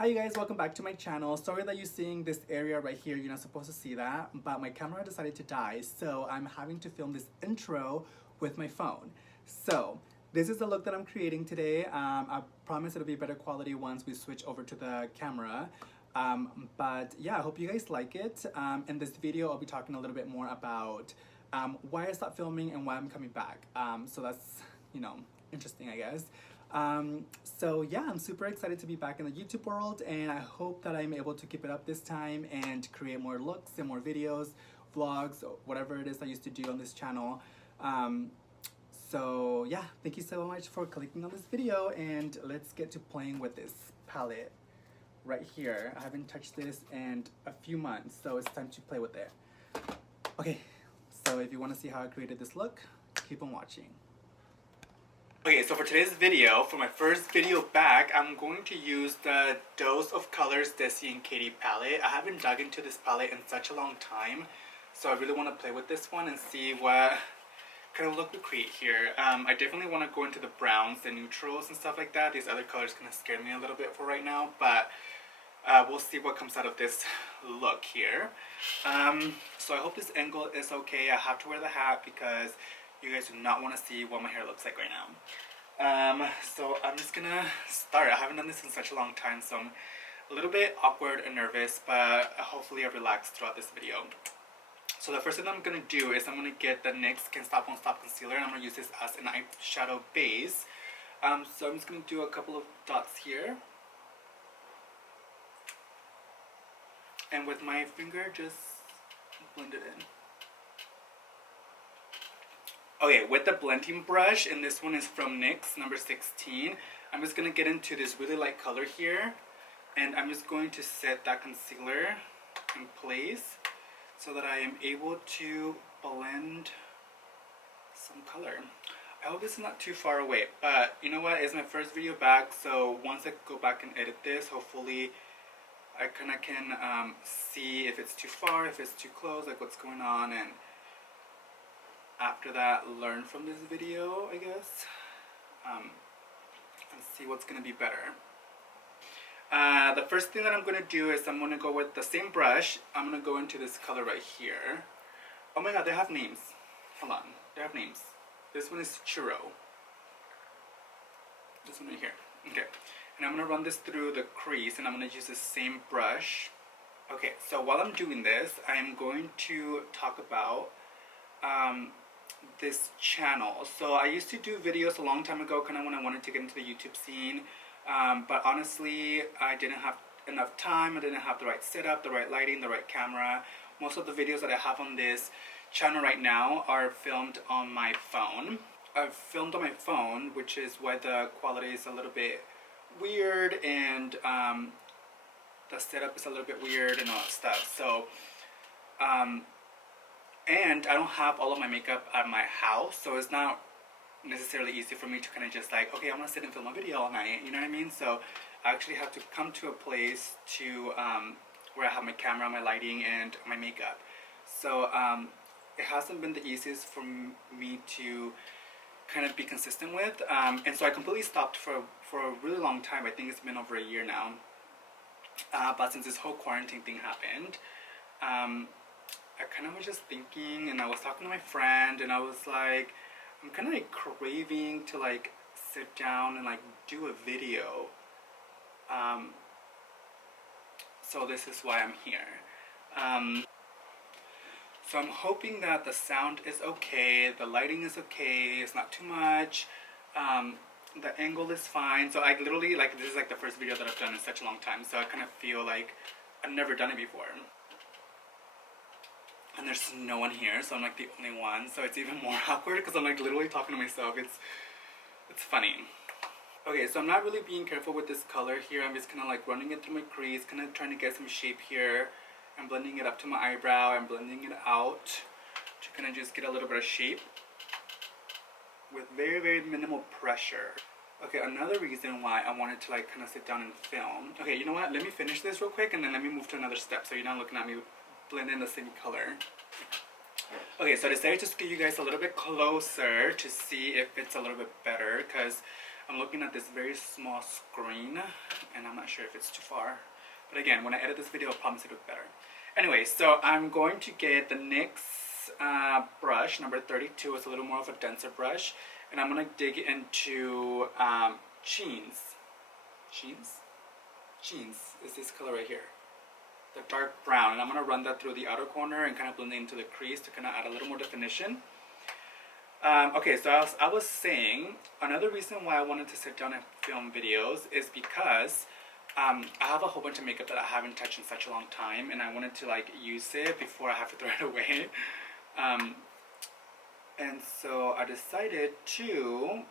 Hi you guys, welcome back to my channel. Sorry that you're seeing this area right here, you're not supposed to see that, but my camera decided to die, so I'm having to film this intro with my phone. So, this is the look that I'm creating today. I promise it'll be better quality once we switch over to the camera. But yeah, I hope you guys like it. In this video, I'll be talking a little bit more about why I stopped filming and why I'm coming back. So that's, interesting, I guess. So yeah, I'm super excited to be back in the YouTube world, and I hope that I'm able to keep it up this time and create more looks and more videos, vlogs, whatever it is I used to do on this channel. So yeah, thank you so much for clicking on this video, and let's get to playing with this palette right here. I haven't touched this in a few months, so it's time to play with it. Okay, so if you want to see how I created this look, keep on watching. Okay, so for today's video, for my first video back, I'm going to use the Dose of Colors designxkaty palette. I haven't dug into this palette in such a long time, so I really want to play with this one and see what kind of look we create here. I definitely want to go into the browns, the neutrals and stuff like that. These other colors kind of scare me a little bit for right now, but we'll see what comes out of this look here. So I hope this angle is okay. I have to wear the hat because you guys do not want to see what my hair looks like right now. So I'm just gonna start. I haven't done this in such a long time, so I'm a little bit awkward and nervous, but hopefully I relax throughout this video. So the first thing I'm gonna do is I'm gonna get the NYX Can't Stop Won't Stop Concealer, and I'm gonna use this as an eyeshadow base. So I'm just gonna do a couple of dots here. And with my finger, just blend it in. Okay, with the blending brush, and this one is from NYX, number 16, I'm just going to get into this really light color here, and I'm just going to set that concealer in place so that I am able to blend some color. I hope this is not too far away, but you know what, it's my first video back, so once I go back and edit this, hopefully I kind of can see if it's too far, if it's too close, like what's going on, and after that, learn from this video, I guess, and see what's going to be better. The first thing that I'm going to do is I'm going to go with the same brush. I'm going to go into this color right here. Oh my god, they have names. Hold on, they have names. This one is Churro. This one right here. Okay, and I'm going to run this through the crease, and I'm going to use the same brush. Okay, so while I'm doing this, I'm going to talk about this channel. So I used to do videos a long time ago, kind of when I wanted to get into the YouTube scene, but honestly I didn't have enough time. I didn't have the right setup, the right lighting, the right camera. Most of the videos that I have on this channel right now are filmed on my phone. I've filmed on my phone, which is why the quality is a little bit weird, and the setup is a little bit weird and all that stuff. So and I don't have all of my makeup at my house, so it's not necessarily easy for me to kind of just like, okay, I'm gonna sit and film a video all night, you know what I mean? So I actually have to come to a place to where I have my camera, my lighting, and my makeup. So it hasn't been the easiest for me to kind of be consistent with, and so I completely stopped for a really long time. I think it's been over a year now, but since this whole quarantine thing happened, I kind of was just thinking, and I was talking to my friend, and I was like, I'm kind of like craving to like sit down and like do a video. So this is why I'm here. So I'm hoping that the sound is okay, the lighting is okay, it's not too much, the angle is fine. So I literally, like, this is like the first video that I've done in such a long time, so I kind of feel like I've never done it before. And there's no one here, so I'm like the only one, so it's even more awkward because I'm like literally talking to myself. It's funny. Okay, so I'm not really being careful with this color here. I'm just kind of like running it through my crease, kind of trying to get some shape here. I'm blending it up to my eyebrow. I'm blending it out to kind of just get a little bit of shape with very, very minimal pressure. Okay, another reason why I wanted to like kind of sit down and film. Okay, you know what? Let me finish this real quick, and then let me move to another step so you're not looking at me blend in the same color. Okay, so I decided to scoot you guys a little bit closer to see if it's a little bit better, because I'm looking at this very small screen and I'm not sure if it's too far. But again, when I edit this video, I promise it'll look better. Anyway, so I'm going to get the NYX brush, number 32. It's a little more of a denser brush. And I'm going to dig into Jeans. Jeans is this color right here. The dark brown. And I'm going to run that through the outer corner and kind of blend it into the crease to kind of add a little more definition. Okay, so I was saying, another reason why I wanted to sit down and film videos is because I have a whole bunch of makeup that I haven't touched in such a long time, and I wanted to like use it before I have to throw it away. And so I decided to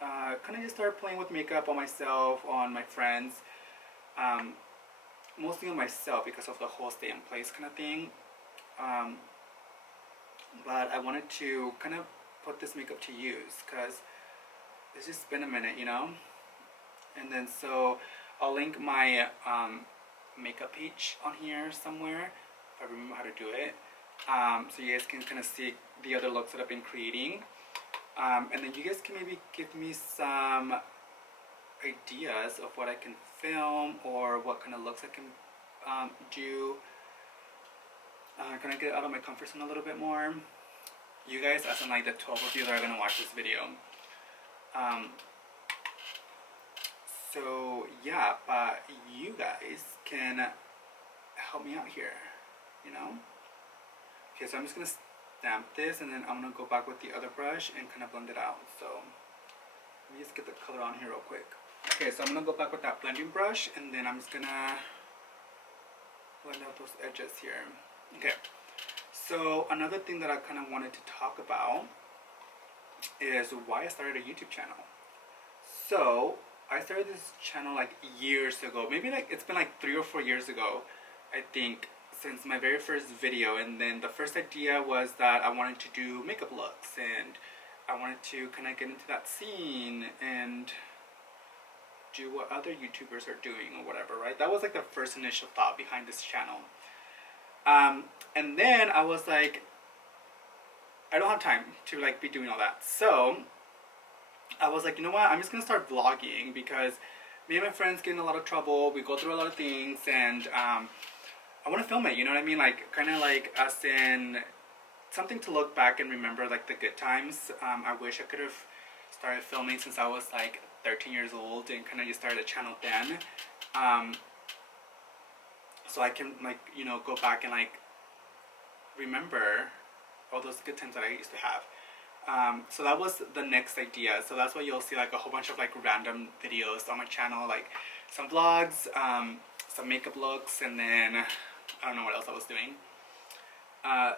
kind of just start playing with makeup on myself, on my friends, mostly on myself because of the whole stay in place kind of thing. But I wanted to kind of put this makeup to use because it's just been a minute, you know. And then so I'll link my makeup page on here somewhere if I remember how to do it, so you guys can kind of see the other looks that I've been creating, and then you guys can maybe give me some ideas of what I can film or what kind of looks I can do. Can I get out of my comfort zone a little bit more? You guys, as in like the 12 of you that are going to watch this video. So yeah, but you guys can help me out here, you know? Okay, so I'm just going to stamp this and then I'm going to go back with the other brush and kind of blend it out. So let me just get the color on here real quick. Okay, so I'm going to go back with that blending brush and then I'm just going to blend out those edges here. Okay, so another thing that I kind of wanted to talk about is why I started a YouTube channel. So I started this channel like years ago, maybe like it's been like 3 or 4 years ago, I think, since my very first video. And then the first idea was that I wanted to do makeup looks and I wanted to kind of get into that scene and do what other YouTubers are doing or whatever, right? That was like the first initial thought behind this channel. And then I was like, I don't have time to like be doing all that. So I was like, you know what, I'm just gonna start vlogging because me and my friends get in a lot of trouble. We go through a lot of things and I want to film it, you know what I mean? Like kind of like us in something to look back and remember like the good times. I wish I could have started filming since I was like 13 years old and kind of just started a channel then. So I can like, you know, go back and like remember all those good times that I used to have. So that was the next idea. So that's why you'll see like a whole bunch of like random videos on my channel, like some vlogs, some makeup looks, and then I don't know what else I was doing.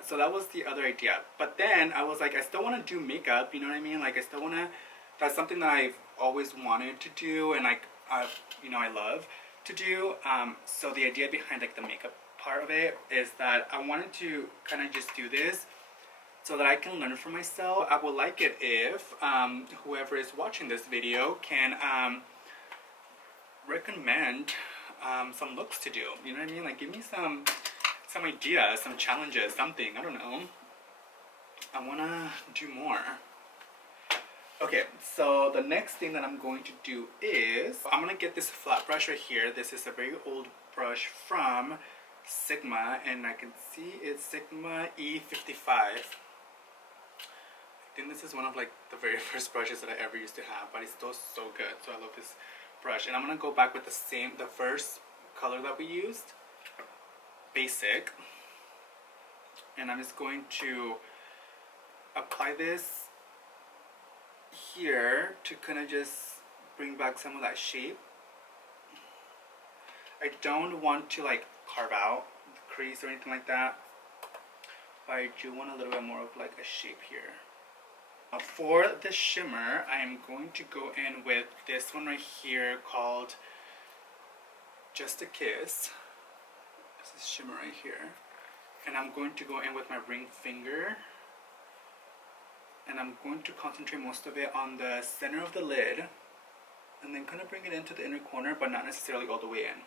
So that was the other idea. But then I was like, I still want to do makeup, you know what I mean? Like I still want to, that's something that I've always wanted to do and like, you know, I love to do. So the idea behind like the makeup part of it is that I wanted to kind of just do this so that I can learn for myself. I would like it if whoever is watching this video can recommend some looks to do. You know what I mean? Like give me some ideas, some challenges, something. I don't know. I want to do more. Okay, so the next thing that I'm going to do is I'm going to get this flat brush right here. This is a very old brush from Sigma, and I can see it's Sigma E55. I think this is one of like the very first brushes that I ever used to have, but it's still so good. So I love this brush, and I'm gonna go back with the first color that we used, basic, and I'm just going to apply this here to kind of just bring back some of that shape. I don't want to like carve out the crease or anything like that, but I do want a little bit more of like a shape here. For the shimmer, I am going to go in with this one right here called Just a Kiss. This is shimmer right here. And I'm going to go in with my ring finger. And I'm going to concentrate most of it on the center of the lid. And then kind of bring it into the inner corner, but not necessarily all the way in.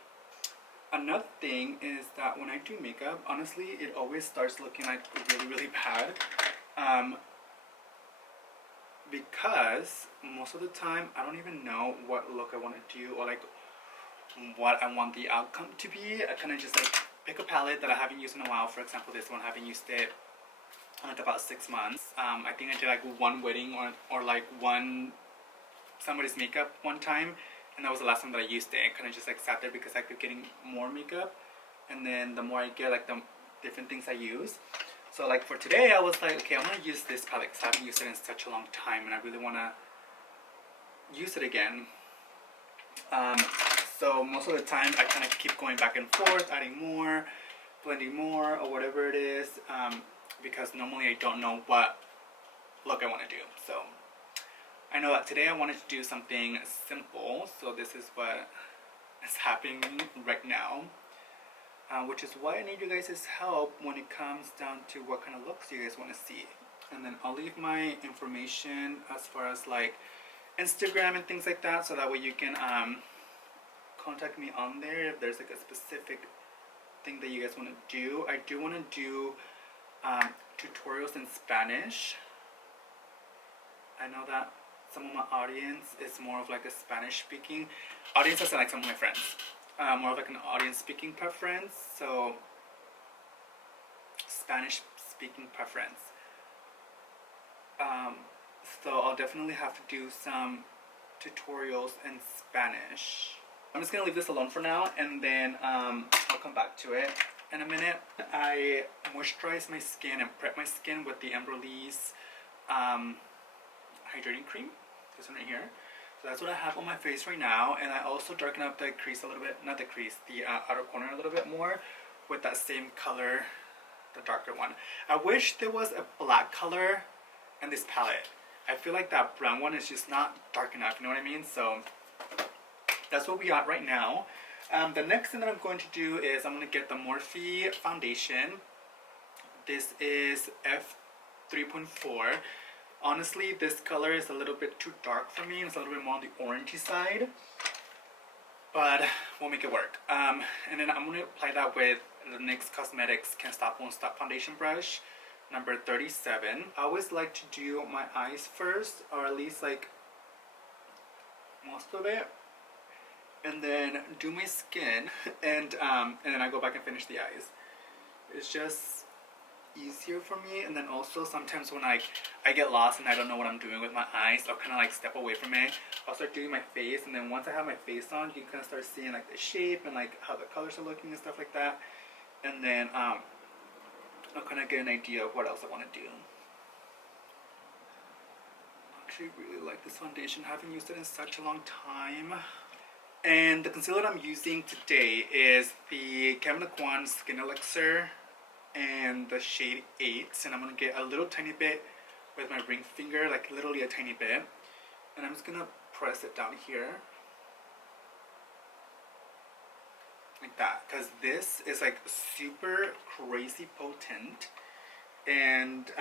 Another thing is that when I do makeup, honestly, it always starts looking like really, really bad. Because most of the time I don't even know what look I want to do or like what I want the outcome to be. I kind of just like pick a palette that I haven't used in a while. For example, this one, I haven't used it in like about 6 months. I think I did like one wedding or like one somebody's makeup one time, and that was the last time that I used it. I kind of just like sat there because I kept getting more makeup, and then the more I get, like the different things I use. So like for today, I was like, okay, I'm gonna use this palette because I haven't used it in such a long time, and I really wanna use it again. So most of the time, I kind of keep going back and forth, adding more, blending more, or whatever it is, because normally I don't know what look I want to do. So I know that today I wanted to do something simple, so this is what is happening right now, which is why I need you guys' help when it comes down to what kind of looks you guys want to see. And then I'll leave my information as far as like Instagram and things like that, so that way you can contact me on there if there's like a specific thing that you guys want to do. I do want to do tutorials in Spanish. I know that some of my audience is more of like a Spanish speaking audience, as in like some of my friends, more of like an audience speaking preference, so Spanish speaking preference. So I'll definitely have to do some tutorials in Spanish. I'm just gonna leave this alone for now, and then I'll come back to it in a minute. I moisturize my skin and prep my skin with the Embryolisse hydrating cream, this one right here. So that's what I have on my face right now, and I also darken up the crease a little bit, not the crease, the outer corner a little bit more with that same color, the darker one. I wish there was a black color in this palette. I feel like that brown one is just not dark enough, you know what I mean? So that's what we got right now. The next thing that I'm going to do is I'm going to get the Morphe foundation. This is F3.4. Honestly, this color is a little bit too dark for me. It's a little bit more on the orangey side, but we'll make it work. And then I'm going to apply that with the NYX Cosmetics Can't Stop Won't Stop foundation brush, number 37. I always like to do my eyes first, or at least like most of it, and then do my skin, and then I go back and finish the eyes. It's just easier for me. And then also sometimes when I get lost and I don't know what I'm doing with my eyes, I'll kind of like step away from it. I'll start doing my face, and then once I have my face on, you can kind of start seeing like the shape and like how the colors are looking and stuff like that. And then I'll kind of get an idea of what else I want to do. I actually really like this foundation. I haven't used it in such a long time. And the concealer that I'm using today is the Kevyn Aucoin Skin Elixir and the shade 8, and I'm going to get a little tiny bit with my ring finger, like literally a tiny bit, and I'm just going to press it down here like that, because this is like super crazy potent, and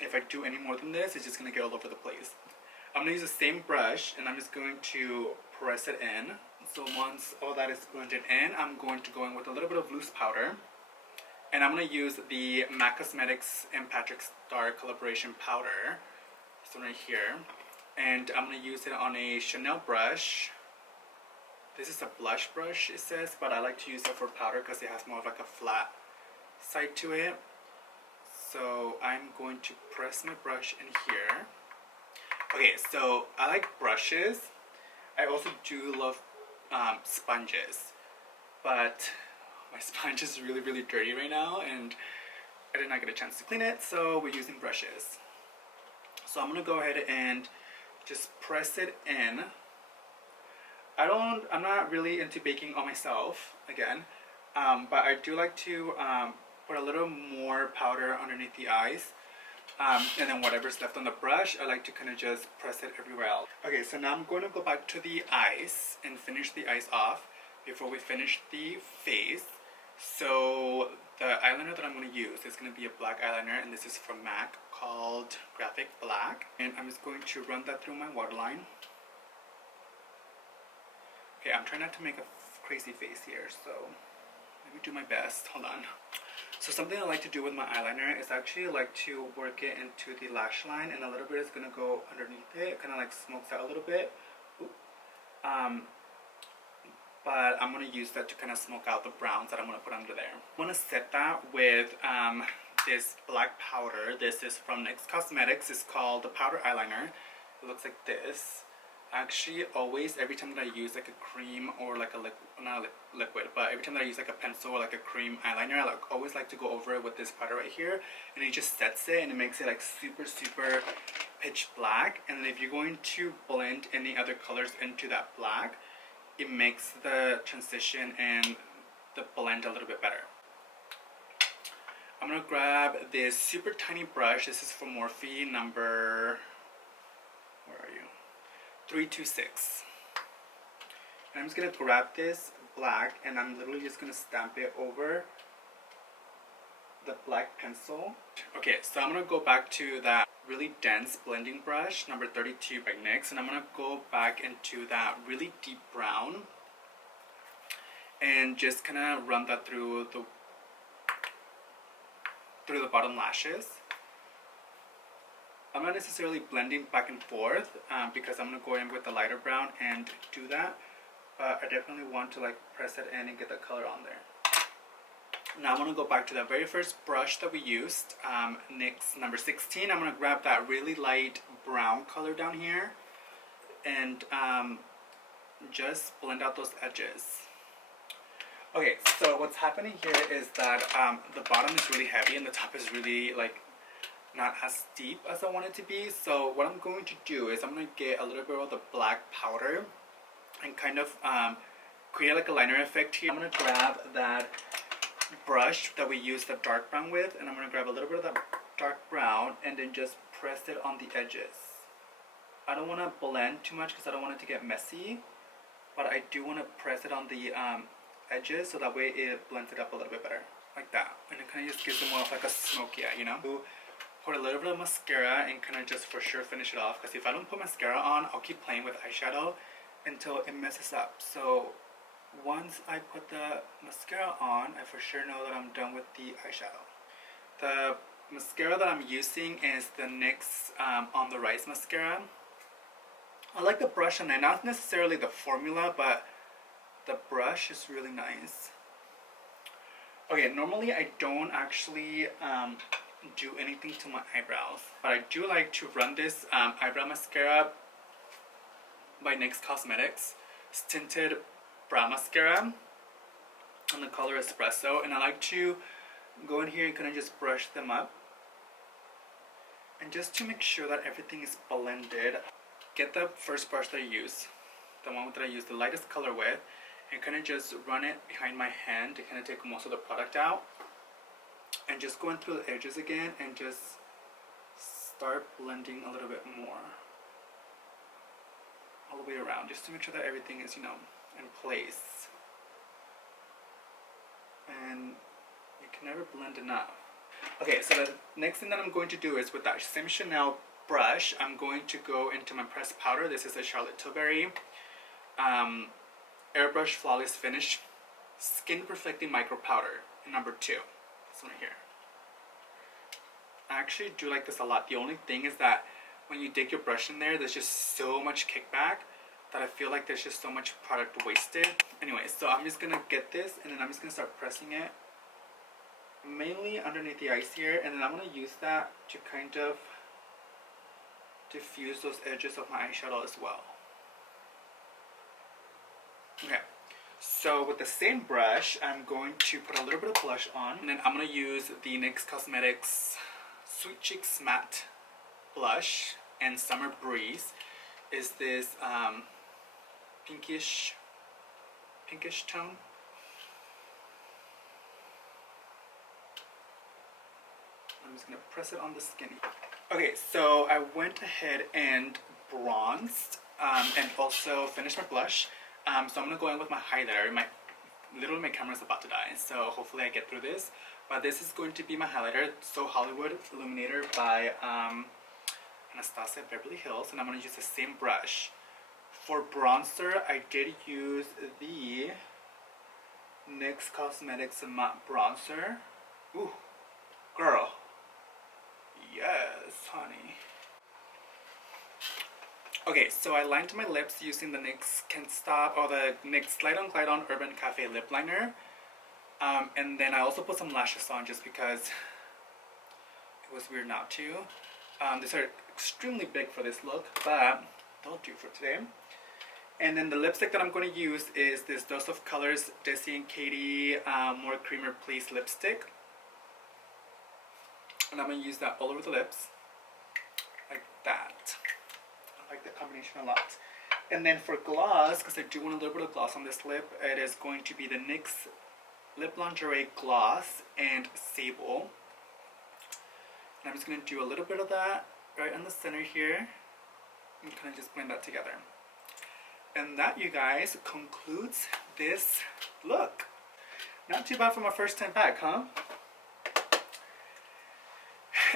if I do any more than this, it's just going to get all over the place. I'm going to use the same brush, and I'm just going to press it in. So once all that is blended in, I'm going to go in with a little bit of loose powder. And I'm going to use the MAC Cosmetics and Patrick Star collaboration powder, this one right here. And I'm going to use it on a Chanel brush. This is a blush brush, it says, but I like to use it for powder because it has more of like a flat side to it. So I'm going to press my brush in here. Okay, so I like brushes. I also do love sponges, but my sponge is really, really dirty right now, and I did not get a chance to clean it, so we're using brushes. So I'm going to go ahead and just press it in. I'm not really into baking on myself, again, but I do like to put a little more powder underneath the eyes, and then whatever's left on the brush, I like to kind of just press it everywhere else. Okay, so now I'm going to go back to the eyes and finish the eyes off before we finish the face. So the eyeliner that I'm going to use is going to be a black eyeliner, and this is from MAC called Graphic Black, and I'm just going to run that through my waterline. Okay, I'm trying not to make a crazy face here, so let me do my best. Hold on. So something I like to do with my eyeliner is actually like to work it into the lash line, and a little bit is going to go underneath it. It kind of like smokes out a little bit. but I'm going to use that to kind of smoke out the browns that I'm going to put under there. I'm going to set that with this black powder. This is from NYX Cosmetics. It's called the powder eyeliner. It looks like this. Actually, always, every time that I use like a cream or like a not a liquid, but every time that I use like a pencil or like a cream eyeliner, I always like to go over it with this powder right here, and it just sets it and it makes it like super pitch black. And then if you're going to blend any other colors into that black, it makes the transition and the blend a little bit better. I'm gonna grab this super tiny brush. This is from Morphe number, where are you? 326. And I'm just gonna grab this black and I'm literally just gonna stamp it over the black pencil. Okay, so I'm gonna go back to that really dense blending brush, number 32 by NYX, and I'm gonna go back into that really deep brown and just kind of run that through the bottom lashes. I'm not necessarily blending back and forth because I'm going to go in with the lighter brown and do that, but I definitely want to like press it in and get the color on there. Now I'm going to go back to the very first brush that we used, NYX number 16. I'm going to grab that really light brown color down here and just blend out those edges. Okay, so what's happening here is that the bottom is really heavy and the top is really like not as deep as I want it to be. So what I'm going to do is I'm going to get a little bit of the black powder and kind of create like a liner effect here. I'm going to grab that brush that we used the dark brown with, and I'm going to grab a little bit of that dark brown and then just press it on the edges. I don't want to blend too much because I don't want it to get messy, but I do want to press it on the edges so that way it blends it up a little bit better, like that. And it kind of just gives it more of like a smoky eye, you know? Put a little bit of mascara and kind of just for sure finish it off, because if I don't put mascara on, I'll keep playing with eyeshadow until it messes up. So once I put the mascara on, I for sure know that I'm done with the eyeshadow. The mascara that I'm using is the NYX On The Rise mascara. I like the brush on it, not necessarily the formula, but the brush is really nice. Okay, normally I don't actually do anything to my eyebrows, but I do like to run this eyebrow mascara by NYX Cosmetics. It's tinted brow mascara and the color Espresso, and I like to go in here and kind of just brush them up, and just to make sure that everything is blended, get the first brush that I use, the one that I use the lightest color with, and kind of just run it behind my hand to kind of take most of the product out, and just going through the edges again and just start blending a little bit more all the way around, just to make sure that everything is, you know, in place. And you can never blend enough. Okay, so the next thing that I'm going to do is with that same Chanel brush, I'm going to go into my pressed powder. This is a Charlotte Tilbury Airbrush Flawless Finish Skin Perfecting Micro Powder, number 2. This one here. I actually do like this a lot. The only thing is that when you dig your brush in there, there's just so much kickback that I feel like there's just so much product wasted. Anyway, so I'm just gonna get this and then I'm just gonna start pressing it mainly underneath the eyes here, and then I'm gonna use that to kind of diffuse those edges of my eyeshadow as well. Okay, so with the same brush, I'm going to put a little bit of blush on, and then I'm going to use the NYX Cosmetics Sweet Cheeks Matte Blush and Summer Breeze. Is this pinkish tone. I'm just going to press it on the skin. Okay, so I went ahead and bronzed and also finished my blush. So I'm going to go in with my highlighter. Literally my camera's about to die, so hopefully I get through this. But this is going to be my highlighter, So Hollywood Illuminator by Anastasia Beverly Hills, and I'm going to use the same brush. For bronzer, I did use the NYX Cosmetics Matte Bronzer. Ooh, girl. Yes, honey. Okay, so I lined my lips using the NYX Can't Stop or the NYX Glide On Glide On Urban Cafe lip liner. And then I also put some lashes on just because it was weird not to. These are extremely big for this look, but they'll do for today. And then the lipstick that I'm going to use is this Dose of Colors designxkaty More Creamer Please lipstick. And I'm going to use that all over the lips, like that. I like that combination a lot. And then for gloss, because I do want a little bit of gloss on this lip, it is going to be the NYX Lip Lingerie Gloss and Sable. And I'm just going to do a little bit of that right on the center here, and kind of just blend that together. And that, you guys, concludes this look. Not too bad for my first time back, huh?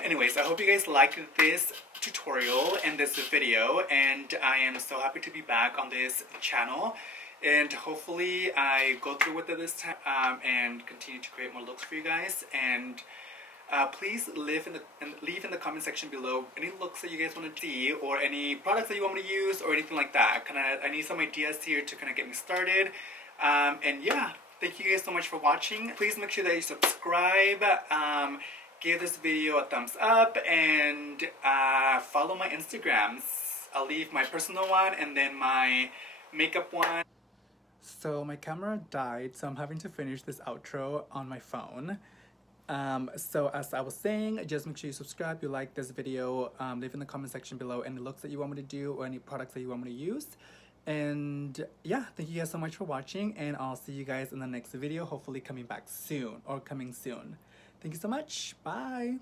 Anyways, I hope you guys liked this tutorial and this video, and I am so happy to be back on this channel. And hopefully I go through with it this time and continue to create more looks for you guys. And please leave in the comment section below any looks that you guys want to see, or any products that you want me to use, or anything like that. I need some ideas here to kind of get me started. And yeah, thank you guys so much for watching. Please make sure that you subscribe, give this video a thumbs up, and follow my Instagrams. I'll leave my personal one and then my makeup one. So my camera died, so I'm having to finish this outro on my phone. So as I was saying, just make sure you subscribe, you like this video, leave in the comment section below any looks that you want me to do or any products that you want me to use. And yeah, thank you guys so much for watching, and I'll see you guys in the next video, hopefully coming soon. Thank you so much. Bye.